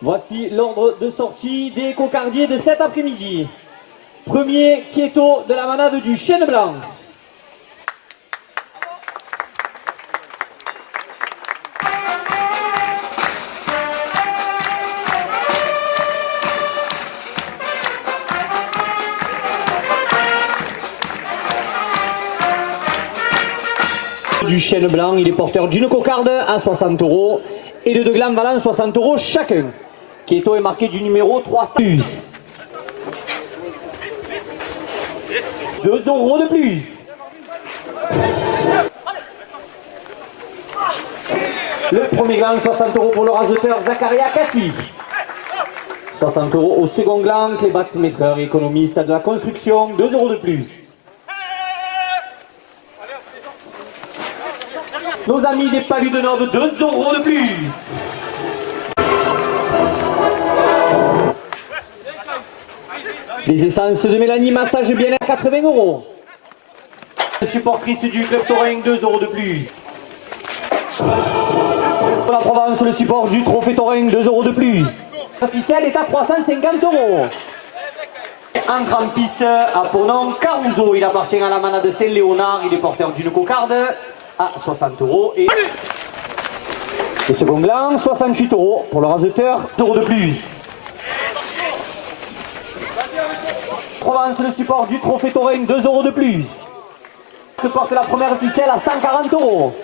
Voici l'ordre de sortie des cocardiers de cet après-midi. Premier Quieto de la manade du Chêne Blanc. Du Chêne Blanc, il est porteur d'une cocarde à 60 € et de deux glands valant 60 € chacun. Quieto est marqué du numéro 300. 2 € de plus. Le premier gland, 60 € pour le raseteur Zakaria Katif. 60 € au second gland, Clébat Maîtreur, économiste de la construction, 2 € de plus. Nos amis des Palus de Nord, 2 € de plus. Les essences de Mélanie, massage bien à 80 €. Supportrice du club Taurin, 2 € de plus. Pour la Provence, le support du trophée Taurin, 2 € de plus. L'officiel est à 350 €. Entre en piste à Pournon, Caruso, il appartient à la manade Saint-Léonard, il est porteur d'une cocarde à 60 € et le second gland, 68 € pour le raseteur, 2 € de plus. Provence, le support du trophée Taurin, 2 € de plus. Que porte la première ficelle à 140 €.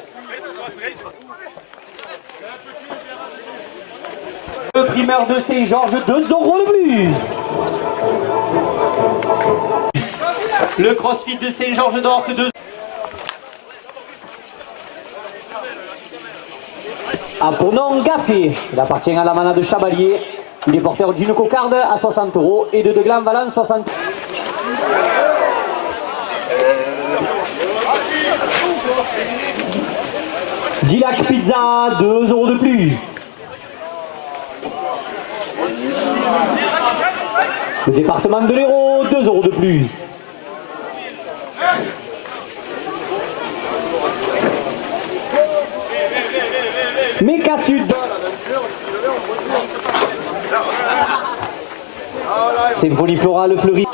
Le primeur de Saint-Georges, 2 € de plus. Le crossfit de Saint-Georges d'Orque, 2 €. À Pournon, Gaffé, il appartient à la manade Chabalier. Il est porteur d'une cocarde à 60 € et de deux glands valant 60 €. Dilac Pizza, 2 € de plus. Le département de l'Hérault, 2 € de plus. Méca Sud. Symphonie Florale Fleury.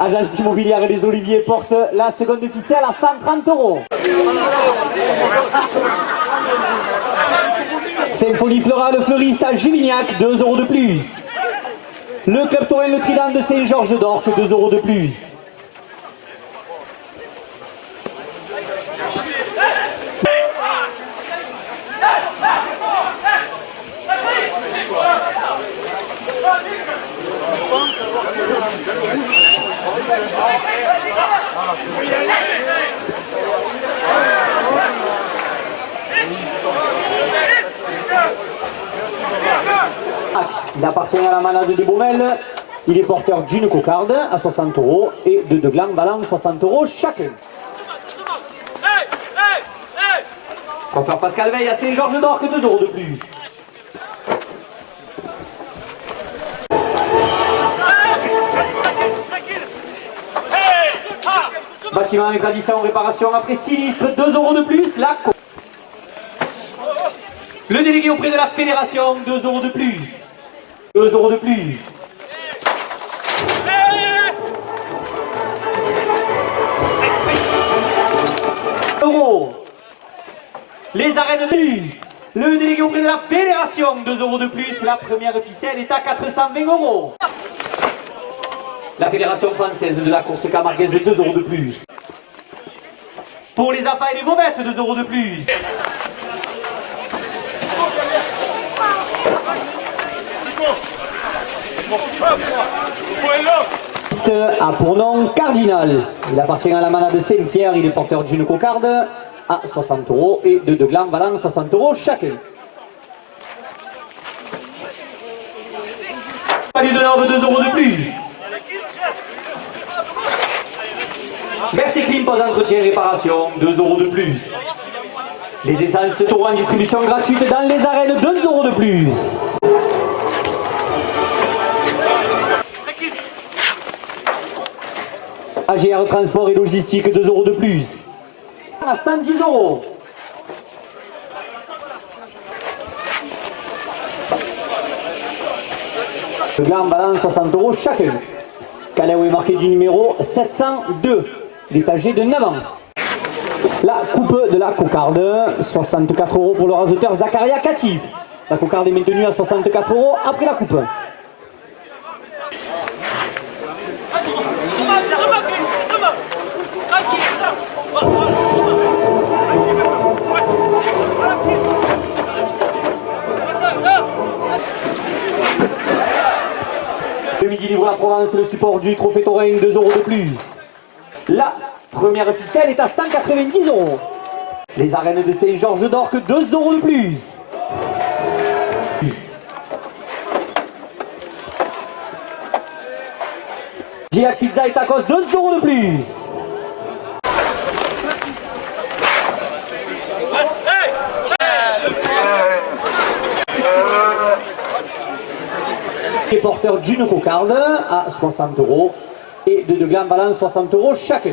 Agence immobilière des Oliviers porte la seconde ficelle à 130 €. Symphonie Florale Fleuriste à Juvignac, 2 € de plus. Le club Taurin Le Trident de Saint-Georges d'Orque, 2 € de plus. Il appartient à la manade de Baumel. Il est porteur d'une cocarde à 60 € et de deux glands valant 60 € chacun. Coiffeur Pascal Veille à Saint-Georges d'Orque, 2 € de plus. Bâtiment et tradition, réparation après sinistre, 2 € de plus. Le délégué auprès de la fédération, 2 € de plus. 2 € de plus. Euros. Les arènes de plus. Le délégué auprès de la fédération, 2 euros de plus. La première ficelle est à 420 euros. La fédération française de la course camarguaise, 2 euros de plus. Pour les appâts et les bobettes, 2 euros de plus. Piste à pour nom Cardinal. Il appartient à la manade Saint-Pierre. Il est porteur d'une cocarde à 60 euros et de 2 glands valant 60 euros chacun. Palais de l'ordre, 2 euros de plus. Verticlim, pas d'entretien, réparation, 2 euros de plus. Les essences taureaux en distribution gratuite dans les arènes, 2 euros de plus. AGR Transport et Logistique, 2 euros de plus. À 110 euros. Le gland balance 60 euros chacun. Calao est marqué du numéro 702, l'étagé de 9 ans. La coupe de la cocarde, 64 euros pour le raseteur Zacharia Catif. La cocarde est maintenue à 64 euros après la coupe. Le Midi Livre La Provence, le support du Trophée Taurin, 2 euros de plus. La première ficelle est à 190 euros. Les arènes de Saint-Georges d'Orque, 2 euros de plus. Giac Pizza et Tacos, 2 euros de plus. Les porteurs d'une cocarde à 60 euros et de 2 glands balance 60 euros chacun.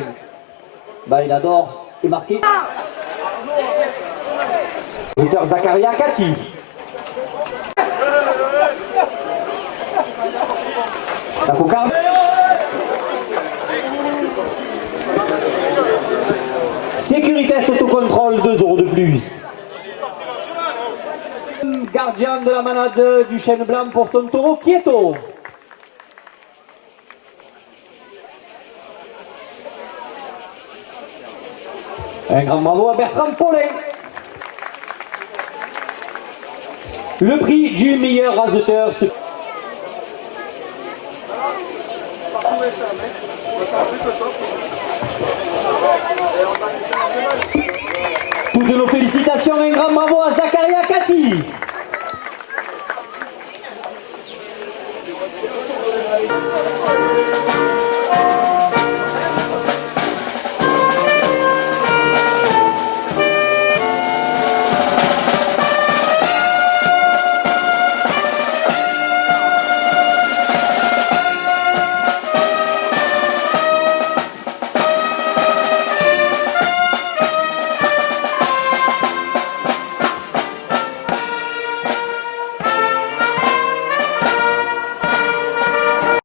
Bailador est marqué. Auteur Zacharia Catif. La cocarde. Sécuritas Autocontrôle, 2 euros de plus. Gardien de la manade du chêne blanc pour son taureau Quieto. Un grand bravo à Bertrand Paulin. Le prix du meilleur raseteur. Toutes nos félicitations, un grand bravo à